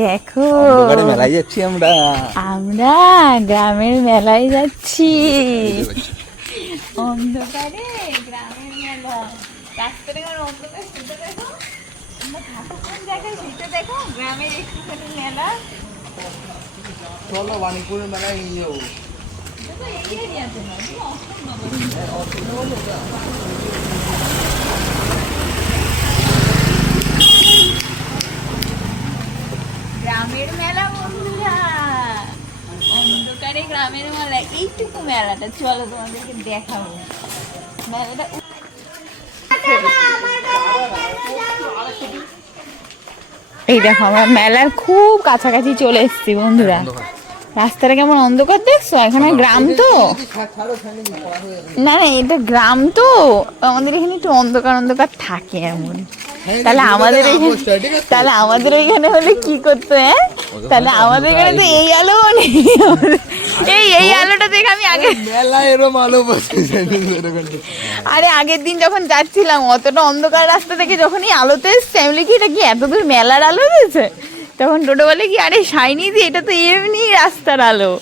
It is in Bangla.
দেখো মেলায় যাচ্ছি আমরা গ্রামের মেলায় যাচ্ছি। অন্ধকারে গ্রামের মেলা, রাস্তাটা কেমন অন্ধকার সেটা দেখো, আমরা থাকো কোন জায়গায় সেটা দেখো, গ্রামের একটুখানি মেলা। চলো বাণীপুরের মেলায় নিয়ে যাবো। গ্রামের মেলা বন্ধুরা, অন্ধকারে গ্রামের মেলা, এইটুকু মেলাটা চলো তোমাদেরকে দেখাবো। মেলাটা এই দেখো আমরা মেলার খুব কাছাকাছি চলে এসেছি বন্ধুরা। রাস্তাটা কেমন অন্ধকার দেখছো, এখানে গ্রাম তো না, না এটা গ্রাম তো, আমাদের এখানে একটু অন্ধকার অন্ধকার থাকে এমন। তাহলে আমাদের এখানে হলে কি করতো? হ্যাঁ, তাহলে আমাদের এখানে তো এই আলো নেই। এই আলোটা দেখে আমি আগে আরে আগের দিন যখন যাচ্ছিলাম অতটা অন্ধকার রাস্তা থেকে যখনই আলোতে এসছে আমি কি এটা কি এত দূর মেলার আলো দিয়েছে, তখন টোটো বলে কি আরে শাইনি দি এটা তো এমনি রাস্তার আলো।